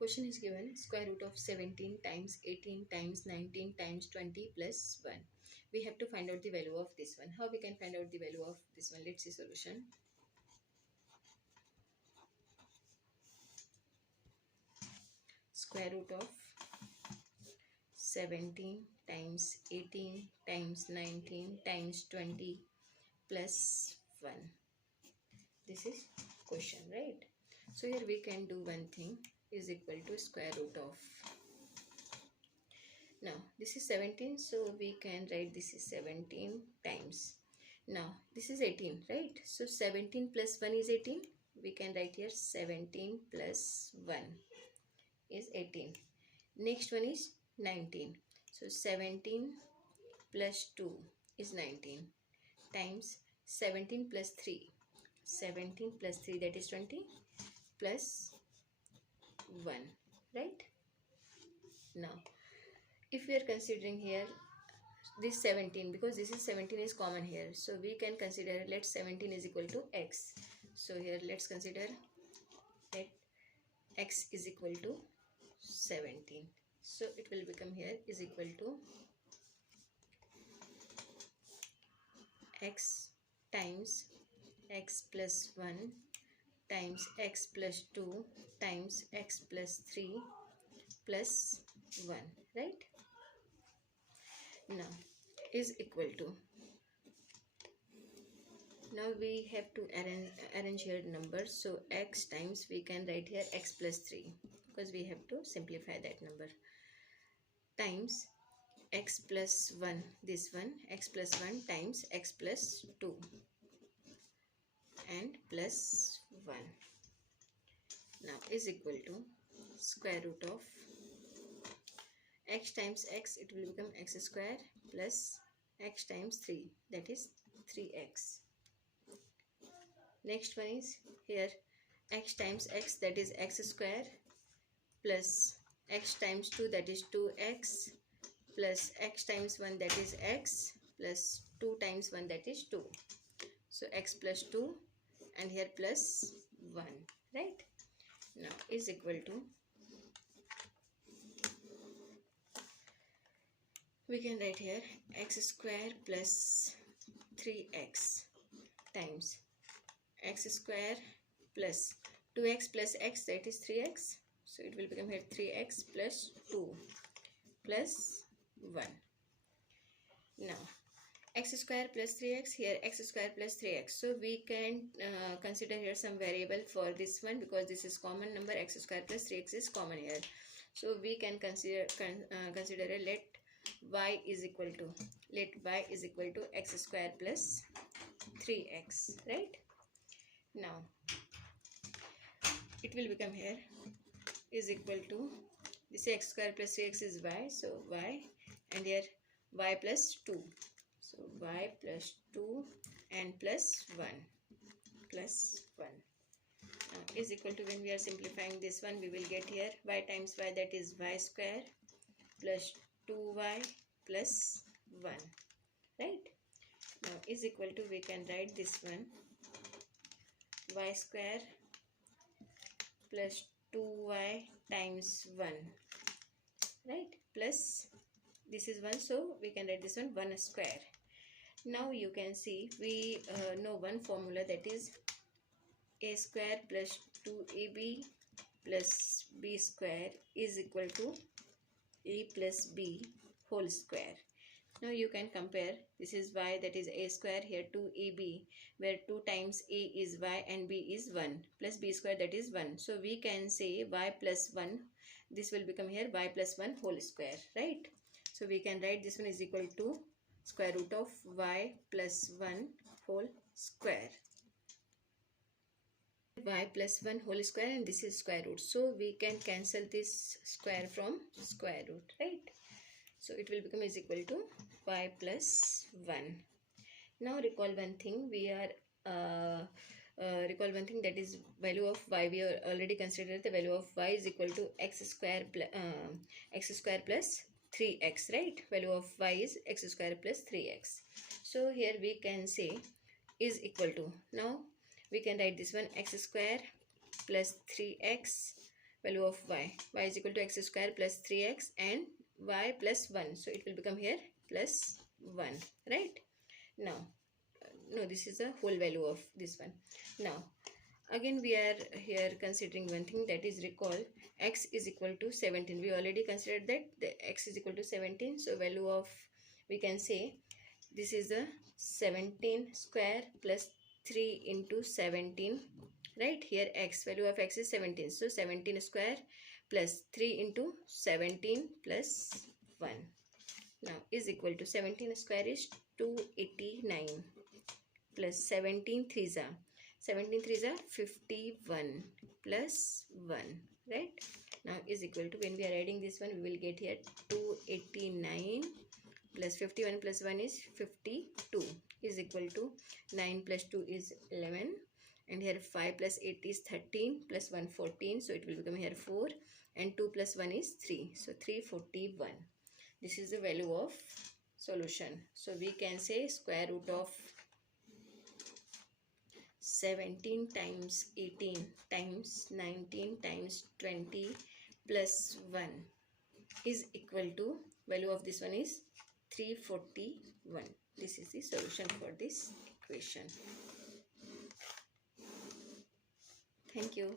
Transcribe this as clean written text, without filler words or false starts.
Question is given square root of 17 times 18 times 19 times 20 plus 1. We have to find out the value of this one. How we can find out the value of this one? Let's see solution. Square root of 17 times 18 times 19 times 20 plus 1. This is question, right? So here we can do one thing, is equal to square root of. Now this is 17, so we can write this is 17 times. Now this is 18, right? So 17 plus 1 is 18. We can write here 17 plus 1 is 18. Next one is 19. So 17 plus 2 is 19 times 17 plus 3. 17 plus 3, that is 20, plus 1, right? Now if we are considering here this 17, because this is 17 is common here, so we can consider, let 17 is equal to x. So here let's consider that x is equal to 17. So it will become here is equal to x times x plus 1 times x plus 2 times x plus 3 plus 1, right? Now is equal to, now we have to arrange here numbers. So x times, we can write here x plus 3 because we have to simplify that number, times x plus 1, this one x plus 1 times x plus 2 and plus 1. Now is equal to square root of x times x, it will become x square plus x times 3, that is 3x. Next one is here x times x, that is x square, plus x times 2, that is 2x, plus x times 1, that is x, plus 2 times 1, that is 2. So x plus 2 and here plus 1, right? Now is equal to, we can write here x square plus 3x times x square plus 2x plus x, that is 3x. So it will become here 3x plus 2 plus 1. Now x square plus 3x, here x square plus 3x. So we can consider here some variable for this one, because this is common number, x square plus 3x is common here. So we can consider let y is equal to, x square plus 3x, right? Now it will become here is equal to, this x square plus 3x is y, so y, and here y plus 2, so y plus 2 and plus 1 plus 1. Now is equal to, when we are simplifying this one, we will get here y times y, that is y square plus 2y plus 1, right? Now is equal to, we can write this one y square plus 2y times 1, right, plus this is 1, so we can write this one 1 square. Now you can see we know one formula, that is a square plus 2ab plus b square is equal to a plus b whole square. Now you can compare, this is y, that is a square, here 2ab, where 2 times a is y and b is 1, plus b square, that is 1. So we can say y plus 1, this will become here y plus 1 whole square, right? So we can write this one is equal to square root of y plus 1 whole square. Y plus 1 whole square, and this is square root. So we can cancel this square from square root, right? So it will become is equal to y plus 1. Now recall one thing, we are recall one thing, that is value of y. We are already considered the value of y is equal to x square plus 3x, right? Value of y is x square plus 3x. So here we can say is equal to, now we can write this one x square plus 3x value of y is equal to x square plus 3x and y plus 1. So it will become here plus 1, right? Now, no, this is the whole value of this one. Now, again we are here considering one thing, that is recall x is equal to 17. We already considered that the x is equal to 17. So value of, we can say this is the 17 square plus 3 into 17, right? Here x, value of x is 17. So 17 square plus 3 into 17 plus 1. Now is equal to 17 square is 289 plus 17 threes are 51 plus 1, right? Now is equal to, when we are adding this one, we will get here 289 plus 51 plus 1 is 52 is equal to 9 plus 2 is 11, and here 5 plus 8 is 13 plus 1 14, so it will become here 4, and 2 plus 1 is 3, so 341. This is the value of solution. So we can say square root of 17 times 18 times 19 times 20 plus 1 is equal to, value of this one is 341. This is the solution for this equation. Thank you.